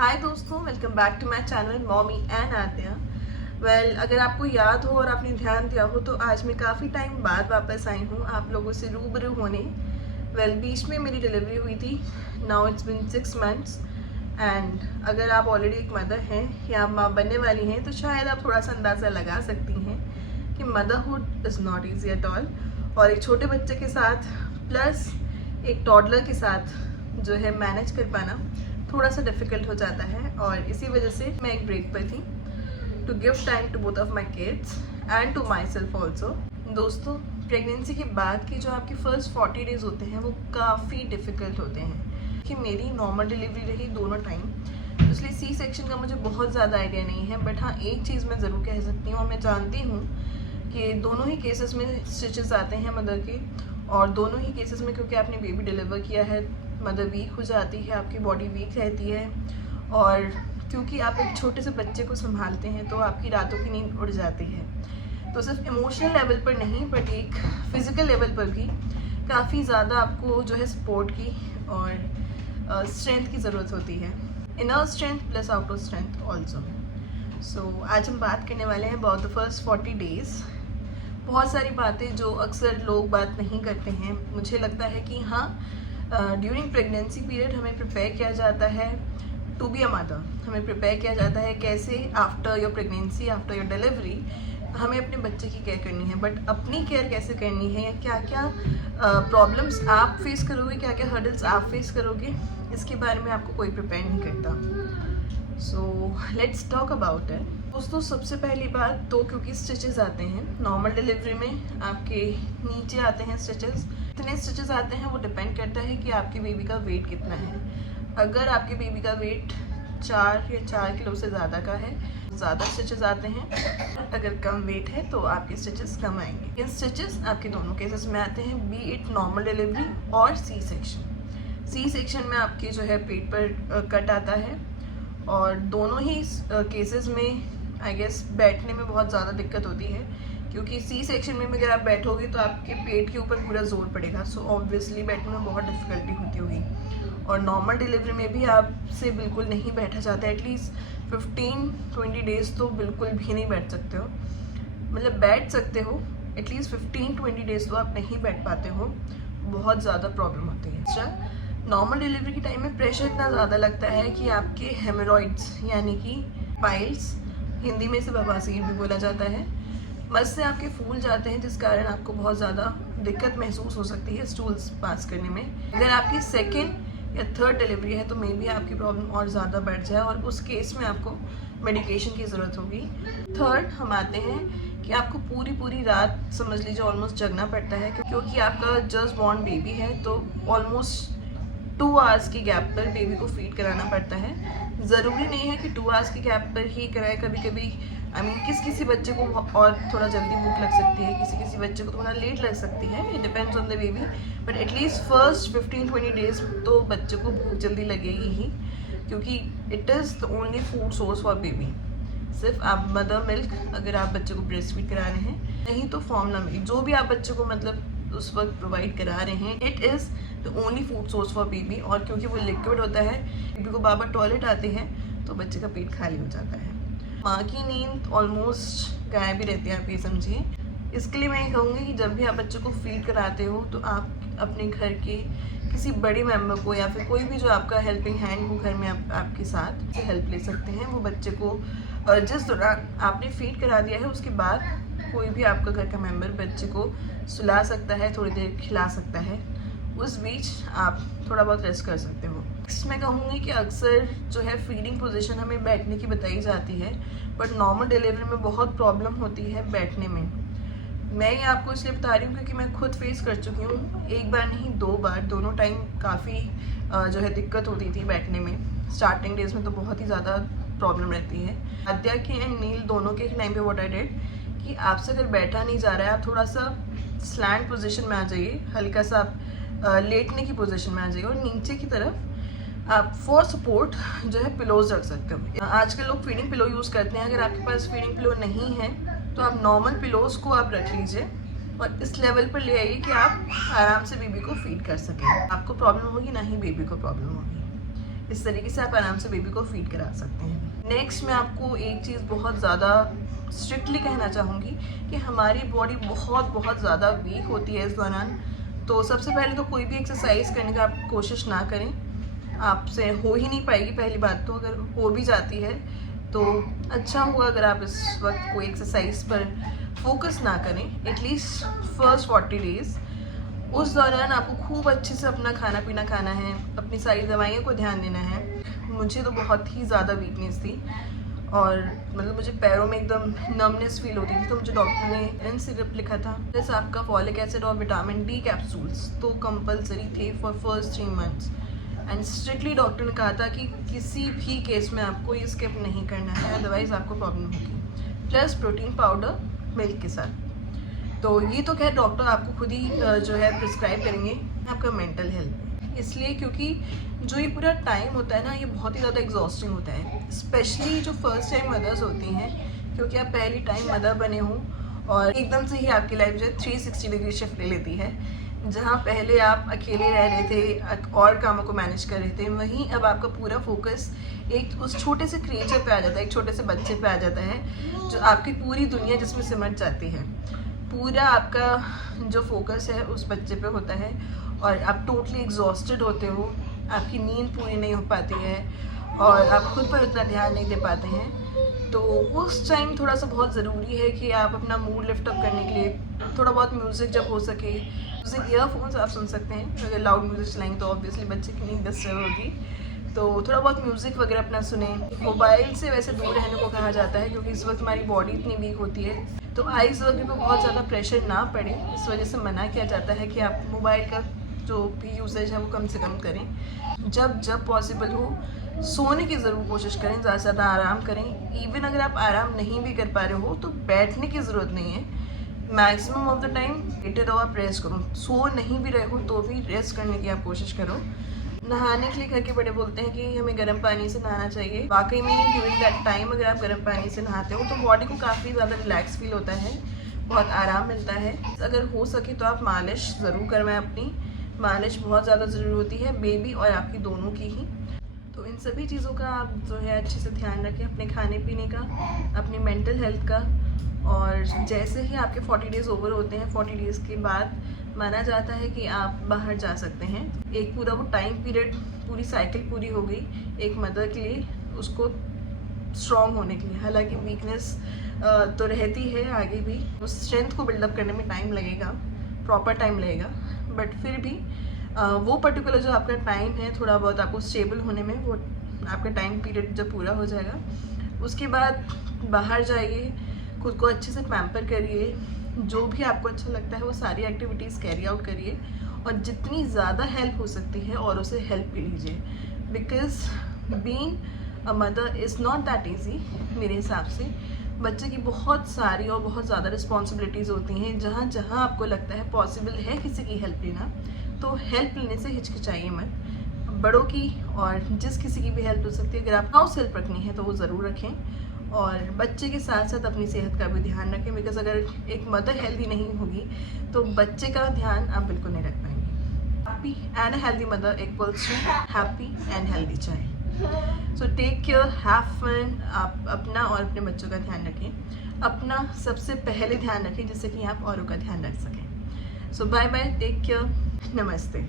हाय दोस्तों, welcome back to my channel mommy and Aadya. अगर आपको याद हो और आपने ध्यान दिया हो तो आज मैं काफ़ी टाइम बाद वापस आई हूँ आप लोगों से रूबरू होने। बीच में मेरी डिलीवरी हुई थी। Now it's been 6 months and अगर आप ऑलरेडी एक मदर हैं या आप माँ बनने वाली हैं तो शायद आप थोड़ा सा अंदाज़ा लगा सकती हैं कि motherhood is not easy at all. और एक छोटे बच्चे के साथ प्लस एक टॉडलर के साथ जो है मैनेज कर पाना थोड़ा सा डिफ़िकल्ट हो जाता है। और इसी वजह से मैं एक ब्रेक पर थी to give time to both of my kids and to myself also. दोस्तों, प्रेगनेंसी के बाद की जो आपके फर्स्ट 40 डेज़ होते हैं वो काफ़ी डिफ़िकल्ट होते हैं कि मेरी नॉर्मल डिलीवरी रही दोनों टाइम, तो इसलिए सी सेक्शन का मुझे बहुत ज़्यादा आइडिया नहीं है। बट हाँ, एक चीज़ मैं ज़रूर कह सकती हूँ और मैं जानती हूँ कि दोनों ही केसेस में स्टिचेस आते हैं मदर के, और दोनों ही केसेस में क्योंकि आपने बेबी डिलीवर किया है मदर वीक हो जाती है, आपकी बॉडी वीक रहती है। और क्योंकि आप एक छोटे से बच्चे को संभालते हैं तो आपकी रातों की नींद उड़ जाती है। तो सिर्फ इमोशनल लेवल पर नहीं बट एक फ़िज़िकल लेवल पर भी काफ़ी ज़्यादा आपको जो है सपोर्ट की और स्ट्रेंथ की ज़रूरत होती है। Inner strength plus outer strength also. सो आज हम बात करने वाले हैं अबाउट द फर्स्ट 40 डेज़। बहुत सारी बातें जो अक्सर लोग बात नहीं करते हैं। मुझे लगता है कि हाँ, ड्यूरिंग प्रेगनेंसी पीरियड हमें प्रिपेयर किया जाता है टू बी अ मदर। हमें प्रिपेयर किया जाता है कैसे after your pregnancy, after your delivery हमें अपने बच्चे की केयर करनी है। बट अपनी केयर कैसे करनी है या क्या क्या प्रॉब्लम्स आप फेस करोगे, क्या क्या हर्डल्स आप फेस करोगे, इसके बारे में आपको कोई प्रिपेयर नहीं करता। So let's talk about it. दोस्तों, सबसे पहली बात तो क्योंकि स्टिचेस आते हैं नॉर्मल डिलीवरी में, आपके नीचे आते हैं स्टिचेस। कितने स्टिचेस आते हैं वो डिपेंड करता है कि आपके बेबी का वेट कितना है। अगर आपके बेबी का वेट 4 या 4 किलो से ज़्यादा का है, ज़्यादा स्टिचेस आते हैं। अगर कम वेट है तो आपके स्टिचेस कम आएंगे। ये स्टिचेस आपके दोनों केसेस में आते हैं, बी इट नॉर्मल डिलीवरी और सी सेक्शन। सी सेक्शन में आपके जो है पेट पर कट आता है और दोनों ही केसेस में आई गेस बैठने में बहुत ज़्यादा दिक्कत होती है, क्योंकि सी सेक्शन में अगर आप बैठोगे तो आपके पेट के ऊपर पूरा जोर पड़ेगा। सो ऑब्वियसली बैठने में बहुत डिफ़िकल्टी होती होगी। और नॉर्मल डिलीवरी में भी आपसे बिल्कुल नहीं बैठा जाता है। एटलीस्ट 15-20 डेज़ तो बिल्कुल भी नहीं बैठ सकते हो। मतलब बैठ सकते हो, एटलीस्ट 15-20 डेज़ तो आप नहीं बैठ पाते हो। बहुत ज़्यादा प्रॉब्लम होती है। अच्छा, नॉर्मल डिलीवरी के टाइम में प्रेशर इतना ज़्यादा लगता है कि आपके हेमरॉइड्स यानी कि पाइल्स, हिंदी में इसे बवासीर भी बोला जाता है, मस से आपके फूल जाते हैं, जिस कारण आपको बहुत ज़्यादा दिक्कत महसूस हो सकती है स्टूल्स पास करने में। अगर आपकी सेकेंड या थर्ड डिलीवरी है तो मे बी आपकी प्रॉब्लम और ज़्यादा बढ़ जाए और उस केस में आपको मेडिकेशन की ज़रूरत होगी। थर्ड हम आते हैं कि आपको पूरी रात समझ लीजिए ऑलमोस्ट जगना पड़ता है, क्योंकि आपका जस्ट बॉर्न बेबी है तो ऑलमोस्ट 2 आवर्स की गैप पर बेबी को फीड कराना पड़ता है। ज़रूरी नहीं है कि 2 आवर्स की गैप पर ही कराए, कभी कभी किसी बच्चे को और थोड़ा जल्दी भूख लग सकती है, किसी बच्चे को थोड़ा लेट लग सकती है। It depends on the baby, but at least first 15-20 days तो बच्चे को भूख जल्दी लगेगी ही, क्योंकि it is the only food source for baby. सिर्फ आप मदर मिल्क अगर आप बच्चे को ब्रेस्ट फीड करा रहे हैं, नहीं तो फॉर्मूला मिल्क जो भी आप बच्चे को मतलब उस वक्त प्रोवाइड करा रहे हैं, it is the only food source for baby. और क्योंकि वो लिक्विड होता है, बेबी को बार बार टॉयलेट आते हैं तो बच्चे का पेट खाली हो जाता है। माँ की नींद ऑलमोस्ट गायब ही रहती है, आप ये समझिए। इसके लिए मैं ये कहूँगी कि जब भी आप बच्चे को फीड कराते हो तो आप अपने घर के किसी बड़े मेंबर को या फिर कोई भी जो आपका हेल्पिंग हैंड हो घर में आपके साथ से हेल्प ले सकते हैं। वो बच्चे को जिस दौरान आपने फीड करा दिया है उसके बाद कोई भी आपका घर का मेंबर बच्चे को सुला सकता है, थोड़ी देर खिला सकता है, उस बीच आप थोड़ा बहुत रेस्ट कर सकते हो। नेक्स्ट मैं कहूँगी कि अक्सर जो है फीडिंग पोजीशन हमें बैठने की बताई जाती है, बट नॉर्मल डिलीवरी में बहुत प्रॉब्लम होती है बैठने में। मैं ये आपको इसलिए बता रही हूँ क्योंकि मैं खुद फेस कर चुकी हूँ, एक बार नहीं 2 बार, दोनों टाइम काफ़ी जो है दिक्कत होती थी बैठने में। स्टार्टिंग डेज में तो बहुत ही ज़्यादा प्रॉब्लम रहती है। आद्या की एंड नील दोनों के टाइम पे व्हाट आई डिड कि आपसे अगर बैठा नहीं जा रहा है, आप थोड़ा सा स्लैंट पोजीशन में आ जाइए, हल्का सा आप लेटने की पोजीशन में आ जाइए और नीचे की तरफ आप फॉर सपोर्ट जो है पिलोज रख सकते हो। आजकल लोग फीडिंग पिलो यूज़ करते हैं, अगर आपके पास फीडिंग पिलो नहीं है तो आप नॉर्मल पिलोज को आप रख लीजिए और इस लेवल पर ले आइए कि आप आराम से बेबी को फीड कर सकें। आपको प्रॉब्लम होगी ना ही बेबी को प्रॉब्लम होगी। इस तरीके से आप आराम से बेबी को फीड करा सकते हैं। नेक्स्ट मैं आपको एक चीज़ बहुत ज़्यादा स्ट्रिक्टली कहना चाहूँगी कि हमारी बॉडी बहुत ज़्यादा वीक होती है इस दौरान। तो सबसे पहले तो कोई भी एक्सरसाइज करने का आप कोशिश ना करें, आपसे हो ही नहीं पाएगी। पहली बात तो अगर हो भी जाती है तो अच्छा हुआ अगर आप इस वक्त कोई एक्सरसाइज पर फोकस ना करें एटलीस्ट फर्स्ट 40 डेज़। उस दौरान आपको खूब अच्छे से अपना खाना पीना खाना है, अपनी सारी दवाइयों को ध्यान देना है। मुझे तो बहुत ही ज़्यादा वीकनेस थी और मतलब मुझे पैरों में एकदम नमनेस फील होती थी, तो मुझे डॉक्टर ने एन सिरप लिखा था प्लस आपका फॉलिक एसिड और विटामिन डी कैप्सूल्स तो कंपलसरी थे for first 3 months. And strictly doctor ने कहा था कि किसी भी केस में आपको ये स्किप नहीं करना है, अदरवाइज़ आपको प्रॉब्लम होगी। प्लस प्रोटीन पाउडर मिल्क के साथ। तो ये तो खैर डॉक्टर आपको खुद ही जो है प्रिस्क्राइब करेंगे आपका मेंटल हेल्थ, इसलिए क्योंकि जो ये पूरा टाइम होता है ना, ये बहुत ही ज़्यादा एग्जॉस्टिंग होता है, स्पेशली जो फर्स्ट टाइम मदर्स होती हैं, क्योंकि आप पहली टाइम मदर बने हो और एकदम से ही आपकी लाइफ जो है 360 डिग्री शिफ्ट ले लेती है। जहाँ पहले आप अकेले रह रहे थे और कामों को मैनेज कर रहे थे, वहीं अब आपका पूरा फोकस एक उस छोटे से क्रिएचर पे आ जाता है, एक छोटे से बच्चे पे आ जाता है, जो आपकी पूरी दुनिया जिसमें सिमट जाती है। पूरा आपका जो फोकस है उस बच्चे पे होता है और आप टोटली एग्जॉस्टेड होते हो, आपकी नींद पूरी नहीं हो पाती है और आप खुद पर उतना ध्यान नहीं दे पाते हैं। तो उस टाइम थोड़ा सा बहुत ज़रूरी है कि आप अपना मूड लिफ्ट अप करने के लिए थोड़ा बहुत म्यूज़िक जब हो सके, म्यूज़िक ईयरफोन्स आप सुन सकते हैं। अगर लाउड म्यूज़िक चलाएंगे तो ऑब्वियसली बच्चे की नींद डिस्टर्ब होगी, तो थोड़ा बहुत म्यूज़िक वगैरह अपना सुने। मोबाइल से वैसे दूर रहने को कहा जाता है क्योंकि इस वक्त हमारी बॉडी इतनी वीक होती है, तो आइज़ वगैरह पर बहुत ज़्यादा प्रेशर ना पड़े, इस वजह से मना किया जाता है कि आप मोबाइल का जो भी यूसेज है वो कम से कम करें। जब पॉसिबल हो सोने की ज़रूर कोशिश करें, ज़्यादा से ज़्यादा आराम करें। इवन अगर आप आराम नहीं भी कर पा रहे हो तो बैठने की ज़रूरत नहीं है, मैक्सिमम ऑफ द टाइम लेटे रहो, आप रेस्ट करो। सो नहीं भी रहे हो तो भी रेस्ट करने की आप कोशिश करो। नहाने के लिए घर के बड़े बोलते हैं कि हमें गर्म पानी से नहाना चाहिए। वाकई में ड्यूरिंग दैट टाइम अगर आप गर्म पानी से नहाते हो तो बॉडी को काफ़ी ज़्यादा रिलैक्स फील होता है, बहुत आराम मिलता है। अगर हो सके तो आप मालिश ज़रूर करवाएं अपनी, मालिश बहुत ज़्यादा ज़रूरी होती है बेबी और आपकी दोनों की ही। तो इन सभी चीज़ों का आप जो है अच्छे से ध्यान रखें, अपने खाने पीने का, अपनी मेंटल हेल्थ का। और जैसे ही आपके 40 डेज़ ओवर होते हैं, 40 डेज़ के बाद माना जाता है कि आप बाहर जा सकते हैं। एक पूरा वो टाइम पीरियड, पूरी साइकिल पूरी हो गई एक मदर के लिए, उसको स्ट्रॉन्ग होने के लिए। हालांकि वीकनेस तो रहती है आगे भी, उस स्ट्रेंथ को बिल्डअप करने में टाइम लगेगा, प्रॉपर टाइम लगेगा, बट फिर भी वो पर्टिकुलर जो आपका टाइम है थोड़ा बहुत आपको स्टेबल होने में, वो आपका टाइम पीरियड जब पूरा हो जाएगा उसके बाद बाहर जाइए, खुद को अच्छे से पैम्पर करिए, जो भी आपको अच्छा लगता है वो सारी एक्टिविटीज़ कैरी आउट करिए और जितनी ज़्यादा हेल्प हो सकती है और उसे हेल्प भी लीजिए। Because being a mother is not that easy मेरे हिसाब से। बच्चे की बहुत सारी और बहुत ज़्यादा रिस्पॉन्सिबिलिटीज़ होती हैं। जहाँ जहाँ आपको लगता है पॉसिबल है किसी की हेल्प लेना, तो हेल्प लेने से हिचकिचाइए मत। बड़ों की और जिस किसी की भी हेल्प हो सकती है, अगर आप हाउस हेल्प रखनी है तो वो ज़रूर रखें और बच्चे के साथ साथ अपनी सेहत का भी ध्यान रखें। बिकॉज अगर एक मदर हेल्दी नहीं होगी तो बच्चे का ध्यान आप बिल्कुल नहीं रख पाएंगे। Happy and healthy mother equals to happy and healthy child. So take care, have fun. आप अपना और अपने बच्चों का ध्यान रखें, अपना सबसे पहले ध्यान रखें जिससे कि आप औरों का ध्यान रख सकें। सो बाय बाय, टेक केयर, नमस्ते।